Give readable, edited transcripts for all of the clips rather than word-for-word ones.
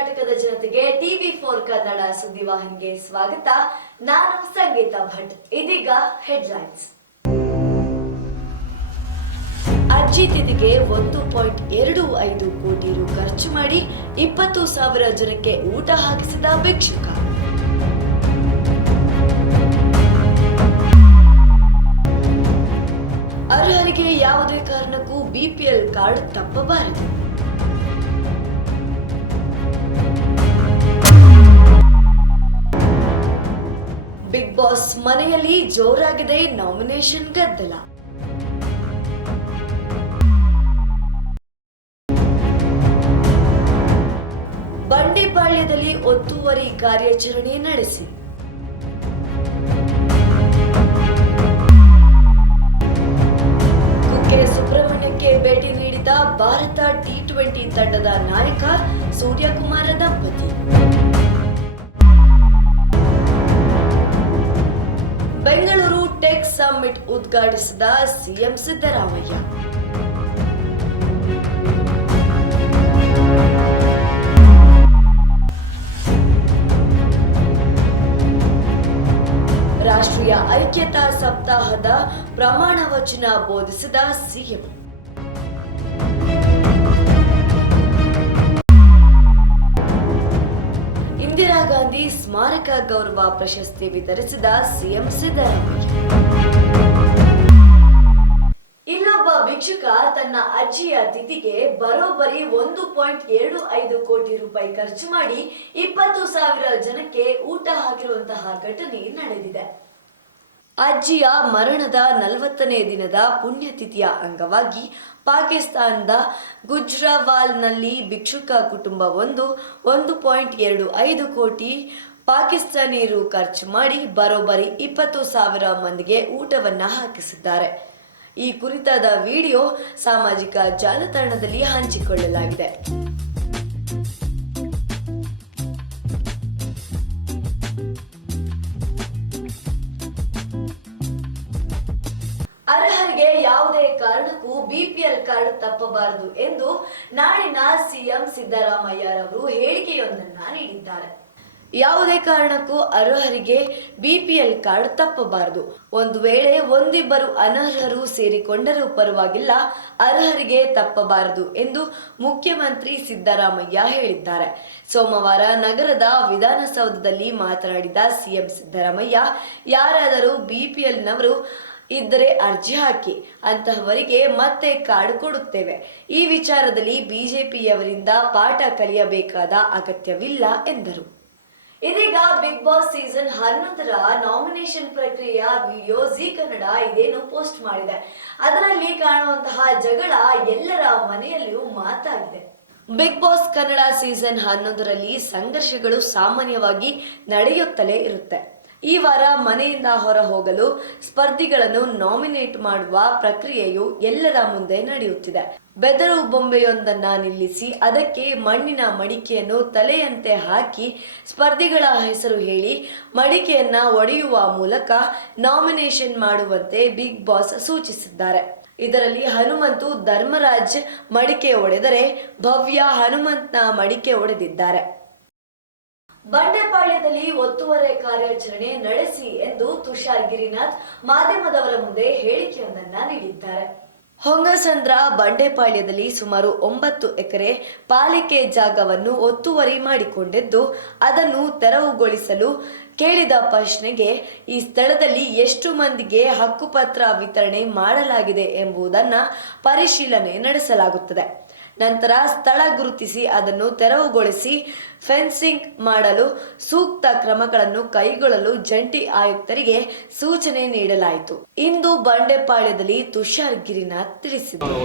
ಕರ್ನಾಟಕದ ಜನತೆಗೆ ಟಿವಿ4 ಕನ್ನಡ ಸುದ್ದಿವಾಹಿನಿಗೆ ಸ್ವಾಗತ. ನಾನು ಸಂಗೀತ ಭಟ್. ಇದೀಗ ಹೆಡ್ಲೈನ್ಸ್. ಅಜ್ಜಿ ತಿಥಿಗೆ 1.25 ಕೋಟಿ ರು ಖರ್ಚು ಮಾಡಿ 20,000 ಜನಕ್ಕೆ ಊಟ ಹಾಕಿಸಿದ ಭಿಕ್ಷುಕ. ಅರ್ಹರಿಗೆ ಯಾವುದೇ ಕಾರಣಕ್ಕೂ ಬಿಪಿಎಲ್ ಕಾರ್ಡ್ ತಪ್ಪಬಾರದು. ಬಿಗ್ ಬಾಸ್ ಮನೆಯಲ್ಲಿ ಜೋರಾಗಿದೆ ನಾಮಿನೇಷನ್ ಗದ್ದಲ. ಬಂಡೆಪಾಳ್ಯದಲ್ಲಿ ಒತ್ತುವರಿ ಕಾರ್ಯಾಚರಣೆ ನಡೆಸಿ. ಕುಕ್ಕೆ ಸುಬ್ರಹ್ಮಣ್ಯಕ್ಕೆ ಭೇಟಿ ನೀಡಿದ ಭಾರತ ಟಿ20 ತಂಡದ ನಾಯಕ ಸೂರ್ಯಕುಮಾರ ದಂಪತಿ. ಬೆಂಗಳೂರು ಟೆಕ್ ಸಮ್ಮಿಟ್ ಉದ್ಘಾಟಿಸಿದ ಸಿಎಂ ಸಿದ್ದರಾಮಯ್ಯ. ರಾಷ್ಟ್ರೀಯ ಐಕ್ಯತಾ ಸಪ್ತಾಹದ ಪ್ರಮಾಣ ವಚನ ಬೋಧಿಸಿದ ಸಿಎಂ. ಇಂದಿರಾ ಗಾಂಧಿ ಸ್ಮಾರಕ ಗೌರವ ಪ್ರಶಸ್ತಿ ವಿತರಿಸಿದ ಸಿಎಂ ಸಿದ್ದರಾಮಯ್ಯ. ಇಲ್ಲೊಬ್ಬ ಭಿಕ್ಷುಕ ತನ್ನ ಅಜ್ಜಿಯ ತಿಥಿಗೆ ಬರೋಬ್ಬರಿ 1.25 ಕೋಟಿ ರೂಪಾಯಿ ಖರ್ಚು ಮಾಡಿ 20,000 ಜನಕ್ಕೆ ಊಟ ಹಾಕಿರುವಂತಹ ಘಟನೆ ನಡೆದಿದೆ. ಅಜ್ಜಿಯ ಮರಣದ 40ನೇ ದಿನದ ಪುಣ್ಯತಿಥಿಯ ಅಂಗವಾಗಿ ಪಾಕಿಸ್ತಾನದ ಗುಜ್ರಾವಾಲ್ನಲ್ಲಿ ಭಿಕ್ಷುಕ ಕುಟುಂಬವೊಂದು 1.25 ಕೋಟಿ ಪಾಕಿಸ್ತಾನಿ ರು ಖರ್ಚು ಮಾಡಿ ಬರೋಬ್ಬರಿ 20,000 ಮಂದಿಗೆ ಊಟವನ್ನ ಹಾಕಿಸಿದ್ದಾರೆ. ಈ ಕುರಿತಾದ ವಿಡಿಯೋ ಸಾಮಾಜಿಕ ಜಾಲತಾಣದಲ್ಲಿ ಹಂಚಿಕೊಳ್ಳಲಾಗಿದೆ. ಅರ್ಹರಿಗೆ ಯಾವುದೇ ಕಾರಣಕ್ಕೂ ಬಿಪಿಎಲ್ ಕಾರ್ಡ್ ತಪ್ಪಬಾರದು ಎಂದು ನಾಡಿನ ಸಿಎಂ ಸಿದ್ದರಾಮಯ್ಯರವರು ಹೇಳಿಕೆಯೊಂದನ್ನ ನೀಡಿದ್ದಾರೆ. ಯಾವುದೇ ಕಾರಣಕ್ಕೂ ಅರ್ಹರಿಗೆ ಬಿಪಿಎಲ್ ಕಾರ್ಡ್ ತಪ್ಪಬಾರದು. ಒಂದು ವೇಳೆ ಒಂದಿಬ್ಬರು ಅನರ್ಹರು ಸೇರಿಕೊಂಡರೂ ಪರವಾಗಿಲ್ಲ, ಅರ್ಹರಿಗೆ ತಪ್ಪಬಾರದು ಎಂದು ಮುಖ್ಯಮಂತ್ರಿ ಸಿದ್ದರಾಮಯ್ಯ ಹೇಳಿದ್ದಾರೆ. ಸೋಮವಾರ ನಗರದ ವಿಧಾನಸೌಧದಲ್ಲಿ ಮಾತನಾಡಿದ ಸಿಎಂ ಸಿದ್ದರಾಮಯ್ಯ, ಯಾರಾದರೂ ಬಿಪಿಎಲ್ನವರು ಇದ್ದರೆ ಅರ್ಜಿ ಹಾಕಿ, ಅಂತಹವರಿಗೆ ಮತ್ತೆ ಕಾರ್ಡ್ ಕೊಡುತ್ತೇವೆ. ಈ ವಿಚಾರದಲ್ಲಿ ಬಿಜೆಪಿಯವರಿಂದ ಪಾಠ ಕಲಿಯಬೇಕಾದ ಅಗತ್ಯವಿಲ್ಲ ಎಂದರು. ಇದೀಗ ಬಿಗ್ ಬಾಸ್ ಸೀಸನ್ 11ರ ನಾಮಿನೇಷನ್ ಪ್ರಕ್ರಿಯೆಯ ವಿಡಿಯೋ ಜಿ ಕನ್ನಡ ಇದೇನು ಪೋಸ್ಟ್ ಮಾಡಿದೆ. ಅದರಲ್ಲಿ ಕಾಣುವಂತಹ ಜಗಳ ಎಲ್ಲರ ಮನೆಯಲ್ಲಿಯೂ ಮಾತಾಗಿದೆ. ಬಿಗ್ ಬಾಸ್ ಕನ್ನಡ ಸೀಸನ್ 11ರಲ್ಲಿ ಸಂಘರ್ಷಗಳು ಸಾಮಾನ್ಯವಾಗಿ ನಡೆಯುತ್ತಲೇ ಇರುತ್ತೆ. ಈ ವಾರ ಮನೆಯಿಂದ ಹೊರ ಹೋಗಲು ಸ್ಪರ್ಧಿಗಳನ್ನು ನಾಮಿನೇಟ್ ಮಾಡುವ ಪ್ರಕ್ರಿಯೆಯು ಎಲ್ಲರ ಮುಂದೆ ನಡೆಯುತ್ತಿದೆ. ಬೆದರು ಬೊಂಬೆಯೊಂದನ್ನ ನಿಲ್ಲಿಸಿ ಅದಕ್ಕೆ ಮಣ್ಣಿನ ಮಡಿಕೆಯನ್ನು ತಲೆಯಂತೆ ಹಾಕಿ ಸ್ಪರ್ಧಿಗಳ ಹೆಸರು ಹೇಳಿ ಮಡಿಕೆಯನ್ನ ಒಡೆಯುವ ಮೂಲಕ ನಾಮಿನೇಷನ್ ಮಾಡುವಂತೆ ಬಿಗ್ ಬಾಸ್ ಸೂಚಿಸಿದ್ದಾರೆ. ಇದರಲ್ಲಿ ಹನುಮಂತು ಧರ್ಮರಾಜ್ ಮಡಿಕೆ ಒಡೆದರೆ ಭವ್ಯ ಹನುಮಂತನ ಮಡಿಕೆ ಒಡೆದಿದ್ದಾರೆ. ಬಂಡೆಪಾಳ್ಯದಲ್ಲಿ ಒತ್ತುವರಿ ಕಾರ್ಯಾಚರಣೆ ನಡೆಸಿ ಎಂದು ತುಷಾರ್ ಗಿರಿನಾಥ್ ಮಾಧ್ಯಮದವರ ಮುಂದೆ ಹೇಳಿಕೆಯೊಂದನ್ನ ನೀಡಿದ್ದಾರೆ. ಹೊಂಗಸಂದ್ರ ಬಂಡೆಪಾಳ್ಯದಲ್ಲಿ ಸುಮಾರು 9 ಎಕರೆ ಪಾಲಿಕೆ ಜಾಗವನ್ನು ಒತ್ತುವರಿ ಮಾಡಿಕೊಂಡಿದ್ದು, ಅದನ್ನು ತೆರವುಗೊಳಿಸಲು ಕೇಳಿದ ಪ್ರಶ್ನೆಗೆ ಈ ಸ್ಥಳದಲ್ಲಿ ಎಷ್ಟು ಮಂದಿಗೆ ಹಕ್ಕುಪತ್ರ ವಿತರಣೆ ಮಾಡಲಾಗಿದೆ ಎಂಬುದನ್ನ ಪರಿಶೀಲನೆ ನಡೆಸಲಾಗುತ್ತದೆ. ನಂತರ ಸ್ಥಳ ಗುರುತಿಸಿ ಅದನ್ನು ತೆರವುಗೊಳಿಸಿ ಫೆನ್ಸಿಂಗ್ ಮಾಡಲು ಸೂಕ್ತ ಕ್ರಮಗಳನ್ನು ಕೈಗೊಳ್ಳಲು ಜಂಟಿ ಆಯುಕ್ತರಿಗೆ ಸೂಚನೆ ನೀಡಲಾಯಿತು. ಇಂದು ಬಂಡೆಪಾಳ್ಯದಲ್ಲಿ ತುಷಾರ್ ಗಿರಿನಾಥ್ ತಿಳಿಸಿದರು.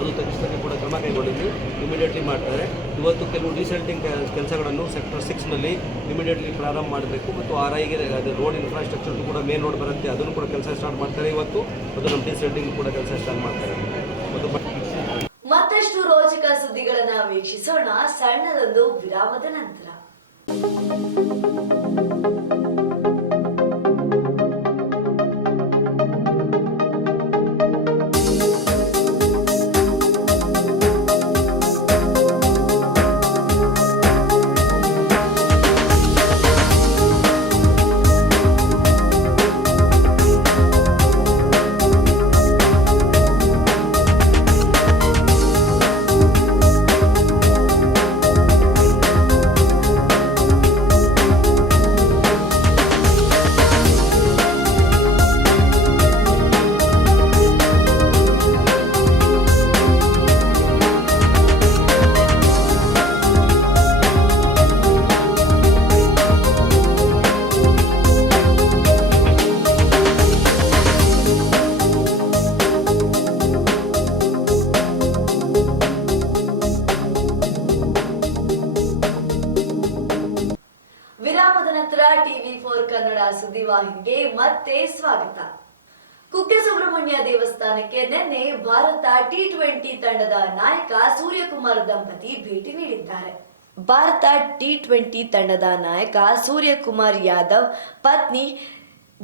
ಅದು ತಕ್ಷಣ ಕೂಡ ಕ್ರಮ ಕೈಗೊಂಡಿದ್ದು ಇಮಿಡಿಯೇಟ್ಲಿ ಮಾಡ್ತಾರೆ. ಇವತ್ತು ಕೆಲವು ಡಿಸೆಂಟಿಂಗ್ ಕೆಲಸಗಳನ್ನು ಸೆಕ್ಟರ್ 6ನಲ್ಲಿ ಇಮಿಡಿಯೇಟ್ಲಿ ಪ್ರಾರಂಭ ಮಾಡಬೇಕು ಮತ್ತು RIಗೆ ಅದು ರೋಡ್ ಇನ್ಫ್ರಾಸ್ಟ್ರಕ್ಚರ್ ಕೂಡ ಮೇನ್ ರೋಡ್ ಬರುತ್ತೆ, ಅದನ್ನು ಕೂಡ ಕೆಲಸ ಸ್ಟಾರ್ಟ್ ಮಾಡ್ತಾರೆ ಇವತ್ತು. ಮತ್ತು ನಮ್ಮ ಡಿಸೆಂಟಿಂಗ್ ಕೂಡ ಕೆಲಸ ಸ್ಟಾರ್ಟ್ ಮಾಡ್ತಾರೆ. ಮತ್ತಷ್ಟು ರೋಚಕ ಸುದ್ದಿಗಳನ್ನ ವೀಕ್ಷಿಸೋಣ ಸಣ್ಣದೊಂದು ವಿರಾಮದ ನಂತರ. ಸುದ್ದಿವಾಹಿನಿಗೆ ಮತ್ತೆ ಸ್ವಾಗತ. ಕುಕ್ಕೆ ಸುಬ್ರಹ್ಮಣ್ಯ ದೇವಸ್ಥಾನಕ್ಕೆ ನಿನ್ನೆ ಭಾರತ T20 ತಂಡದ ನಾಯಕ ಸೂರ್ಯಕುಮಾರ್ ದಂಪತಿ ಭೇಟಿ ನೀಡಿದ್ದಾರೆ. ಭಾರತ T20 ತಂಡದ ನಾಯಕ ಸೂರ್ಯಕುಮಾರ್ ಯಾದವ್ ಪತ್ನಿ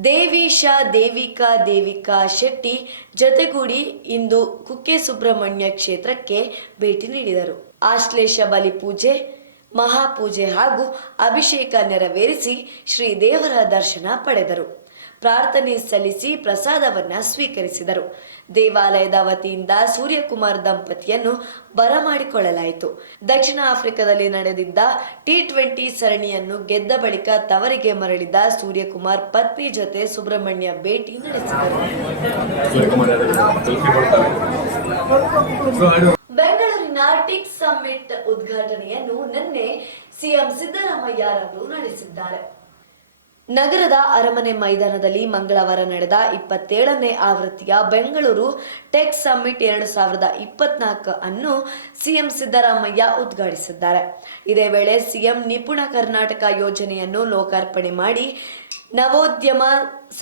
ದೇವಿಕಾ ಶೆಟ್ಟಿ ಜೊತೆಗೂಡಿ ಇಂದು ಕುಕ್ಕೆ ಸುಬ್ರಹ್ಮಣ್ಯ ಕ್ಷೇತ್ರಕ್ಕೆ ಭೇಟಿ ನೀಡಿದರು. ಆಶ್ಲೇಷ ಬಲಿ ಪೂಜೆ, ಮಹಾಪೂಜೆ ಹಾಗೂ ಅಭಿಷೇಕ ನೆರವೇರಿಸಿ ಶ್ರೀ ದೇವರ ದರ್ಶನ ಪಡೆದರು. ಪ್ರಾರ್ಥನೆ ಸಲ್ಲಿಸಿ ಪ್ರಸಾದವನ್ನ ಸ್ವೀಕರಿಸಿದರು. ದೇವಾಲಯದ ವತಿಯಿಂದ ಸೂರ್ಯಕುಮಾರ್ ದಂಪತಿಯನ್ನು ಬರಮಾಡಿಕೊಳ್ಳಲಾಯಿತು. ದಕ್ಷಿಣ ಆಫ್ರಿಕಾದಲ್ಲಿ ನಡೆದಿದ್ದ T20 ಸರಣಿಯನ್ನು ಗೆದ್ದ ಬಳಿಕ ತವರಿಗೆ ಮರಳಿದ ಸೂರ್ಯಕುಮಾರ್ ಪತ್ನಿ ಜೊತೆ ಸುಬ್ರಹ್ಮಣ್ಯ ಭೇಟಿ ನಡೆಸಿದರು. ಬೆಂಗಳೂರಿನ ಟಿಕ್ ಸಮ್ಮಿಟ್ ಉದ್ಘಾಟನೆಯನ್ನು ನಿನ್ನೆ ಸಿಎಂ ಸಿದ್ದರಾಮಯ್ಯರವರು ನಡೆಸಿದ್ದಾರೆ. ನಗರದ ಅರಮನೆ ಮೈದಾನದಲ್ಲಿ ಮಂಗಳವಾರ ನಡೆದ 27ನೇ ಆವೃತ್ತಿಯ ಬೆಂಗಳೂರು ಟೆಕ್ ಸಮ್ಮಿಟ್ 2024 ಅನ್ನು ಸಿಎಂ ಸಿದ್ದರಾಮಯ್ಯ ಉದ್ಘಾಟಿಸಿದ್ದಾರೆ. ಇದೇ ವೇಳೆ ಸಿಎಂ ನಿಪುಣ ಕರ್ನಾಟಕ ಯೋಜನೆಯನ್ನು ಲೋಕಾರ್ಪಣೆ ಮಾಡಿ ನವೋದ್ಯಮ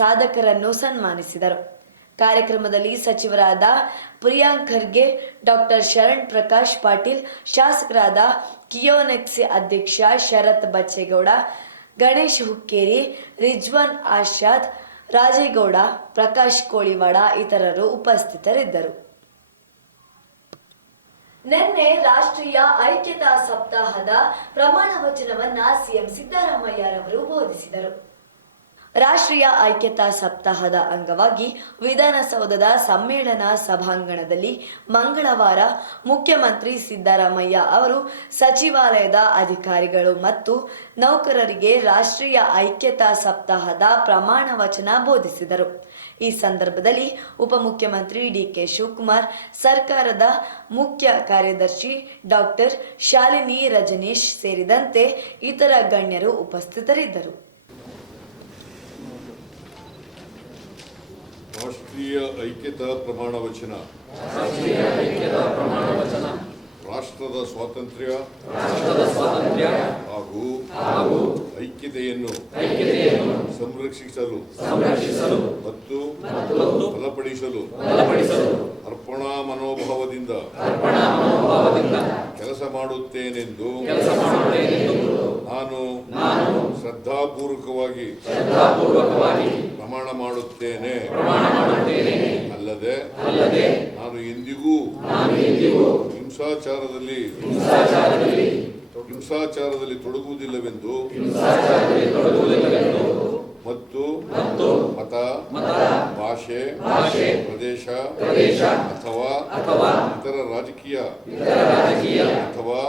ಸಾಧಕರನ್ನು ಸನ್ಮಾನಿಸಿದರು. ಕಾರ್ಯಕ್ರಮದಲ್ಲಿ ಸಚಿವರಾದ ಪ್ರಿಯಾಂಕ್ ಖರ್ಗೆ, ಡಾಕ್ಟರ್ ಶರಣ್ ಪ್ರಕಾಶ್ ಪಾಟೀಲ್, ಶಾಸಕರಾದ ಕಿಯೋನೆಕ್ಸಿ ಅಧ್ಯಕ್ಷ ಶರತ್ ಬಚ್ಚೇಗೌಡ, ಗಣೇಶ್ ಹುಕ್ಕೇರಿ, ರಿಜ್ವಾನ್ ಆಶಾದ್, ರಾಜೇಗೌಡ, ಪ್ರಕಾಶ್ ಕೋಳಿವಾಡ ಇತರರು ಉಪಸ್ಥಿತರಿದ್ದರು. ನಿನ್ನೆ ರಾಷ್ಟ್ರೀಯ ಐಕ್ಯತಾ ಸಪ್ತಾಹದ ಪ್ರಮಾಣ ವಚನವನ್ನ ಸಿಎಂ ಸಿದ್ದರಾಮಯ್ಯರವರು ಬೋಧಿಸಿದರು. ರಾಷ್ಟ್ರೀಯ ಐಕ್ಯತಾ ಸಪ್ತಾಹದ ಅಂಗವಾಗಿ ವಿಧಾನಸೌಧದ ಸಮ್ಮೇಳನ ಸಭಾಂಗಣದಲ್ಲಿ ಮಂಗಳವಾರ ಮುಖ್ಯಮಂತ್ರಿ ಸಿದ್ದರಾಮಯ್ಯ ಅವರು ಸಚಿವಾಲಯದ ಅಧಿಕಾರಿಗಳು ಮತ್ತು ನೌಕರರಿಗೆ ರಾಷ್ಟ್ರೀಯ ಐಕ್ಯತಾ ಸಪ್ತಾಹದ ಪ್ರಮಾಣ ವಚನ ಬೋಧಿಸಿದರು. ಈ ಸಂದರ್ಭದಲ್ಲಿ ಉಪಮುಖ್ಯಮಂತ್ರಿ ಡಿಕೆ ಶಿವಕುಮಾರ್, ಸರ್ಕಾರದ ಮುಖ್ಯ ಕಾರ್ಯದರ್ಶಿ ಡಾಕ್ಟರ್ ಶಾಲಿನಿ ರಜನೀಶ್ ಸೇರಿದಂತೆ ಇತರ ಗಣ್ಯರು ಉಪಸ್ಥಿತರಿದ್ದರು. ರಾಷ್ಟ್ರೀಯ ಐಕ್ಯತಾ ಪ್ರಮಾಣ ವಚನ. ರಾಷ್ಟ್ರದ ಸ್ವಾತಂತ್ರ್ಯ ಹಾಗೂ ಐಕ್ಯತೆಯನ್ನು ಸಂರಕ್ಷಿಸಲು ಮತ್ತು ಬಲಪಡಿಸಲು ಅರ್ಪಣಾ ಮನೋಭಾವದಿಂದ ಕೆಲಸ ಮಾಡುತ್ತೇನೆಂದು ನಾನು ಶ್ರದ್ಧಾಪೂರ್ವಕವಾಗಿ ಪ್ರಮಾಣ ಮಾಡುತ್ತೇನೆ. ಅಲ್ಲದೆ ನಾನು ಎಂದಿಗೂ ಹಿಂಸಾಚಾರದಲ್ಲಿ ತೊಡಗುವುದಿಲ್ಲವೆಂದು ಮತ್ತು ಮತ, ಭಾಷೆ, ಪ್ರದೇಶ ಅಥವಾ ಇತರ ರಾಜಕೀಯ ಅಥವಾ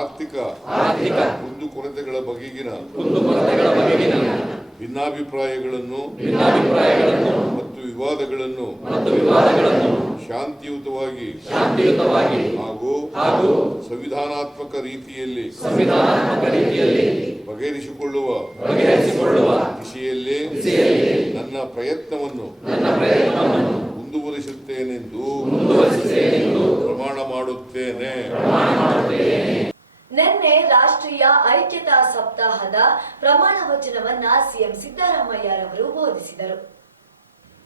ಆರ್ಥಿಕ ಕುಂದುಕೊರತೆಗಳ ಬಗೆಗಿನ ಭಿನ್ನಾಭಿಪ್ರಾಯಗಳನ್ನು ಮತ್ತು ವಿವಾದಗಳನ್ನು ಶಾಂತಿಯುತವಾಗಿ ಹಾಗೂ ಸಂವಿಧಾನಾತ್ಮಕ ರೀತಿಯಲ್ಲಿ ಬಗೆಹರಿಸಿಕೊಳ್ಳುವ ದಿಶೆಯಲ್ಲಿ ನನ್ನ ಪ್ರಯತ್ನವನ್ನು ಮುಂದುವರಿಸುತ್ತೇನೆಂದು ಪ್ರಮಾಣ ಮಾಡುತ್ತೇನೆ. ನಿನ್ನೆ ರಾಷ್ಟ್ರೀಯ ಐಕ್ಯತಾ ಸಪ್ತಾಹದ ಪ್ರಮಾಣ ವಚನವನ್ನ ಸಿಎಂ ಸಿದ್ದರಾಮಯ್ಯರವರು ಬೋಧಿಸಿದರು.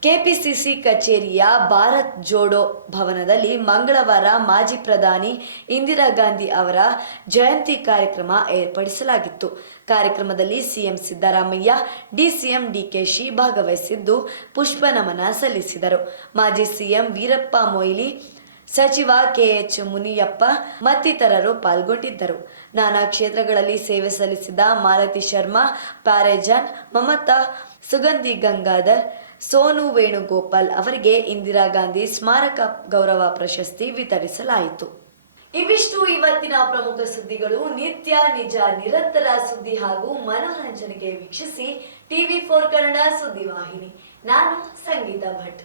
ಕೆಪಿಸಿಸಿ ಕಚೇರಿಯ ಭಾರತ್ ಜೋಡೋ ಭವನದಲ್ಲಿ ಮಂಗಳವಾರ ಮಾಜಿ ಪ್ರಧಾನಿ ಇಂದಿರಾ ಗಾಂಧಿ ಅವರ ಜಯಂತಿ ಕಾರ್ಯಕ್ರಮ ಏರ್ಪಡಿಸಲಾಗಿತ್ತು. ಕಾರ್ಯಕ್ರಮದಲ್ಲಿ ಸಿಎಂ ಸಿದ್ದರಾಮಯ್ಯ, ಡಿಸಿಎಂ ಡಿಕೆಶಿ ಭಾಗವಹಿಸಿದ್ದು ಪುಷ್ಪ ನಮನ ಸಲ್ಲಿಸಿದರು. ಮಾಜಿ ಸಿಎಂ ವೀರಪ್ಪ ಮೊಯ್ಲಿ, ಸಚಿವ ಕೆಎಚ್ ಮುನಿಯಪ್ಪ ಮತ್ತಿತರರು ಪಾಲ್ಗೊಂಡಿದ್ದರು. ನಾನಾ ಕ್ಷೇತ್ರಗಳಲ್ಲಿ ಸೇವೆ ಸಲ್ಲಿಸಿದ ಮಾಲತಿ ಶರ್ಮಾ, ಪ್ಯಾರೇಜಾನ್, ಮಮತಾ, ಸುಗಂಧಿ ಗಂಗಾಧರ್, ಸೋನು ವೇಣುಗೋಪಾಲ್ ಅವರಿಗೆ ಇಂದಿರಾ ಗಾಂಧಿ ಸ್ಮಾರಕ ಗೌರವ ಪ್ರಶಸ್ತಿ ವಿತರಿಸಲಾಯಿತು. ಇವಿಷ್ಟು ಇವತ್ತಿನ ಪ್ರಮುಖ ಸುದ್ದಿಗಳು. ನಿತ್ಯ ನಿಜ ನಿರಂತರ ಸುದ್ದಿ ಹಾಗೂ ಮನೋರಂಜನೆಗೆ ವೀಕ್ಷಿಸಿ TV4 ಕನ್ನಡ ಸುದ್ದಿವಾಹಿನಿ. ನಾನು ಸಂಗೀತಾ ಭಟ್.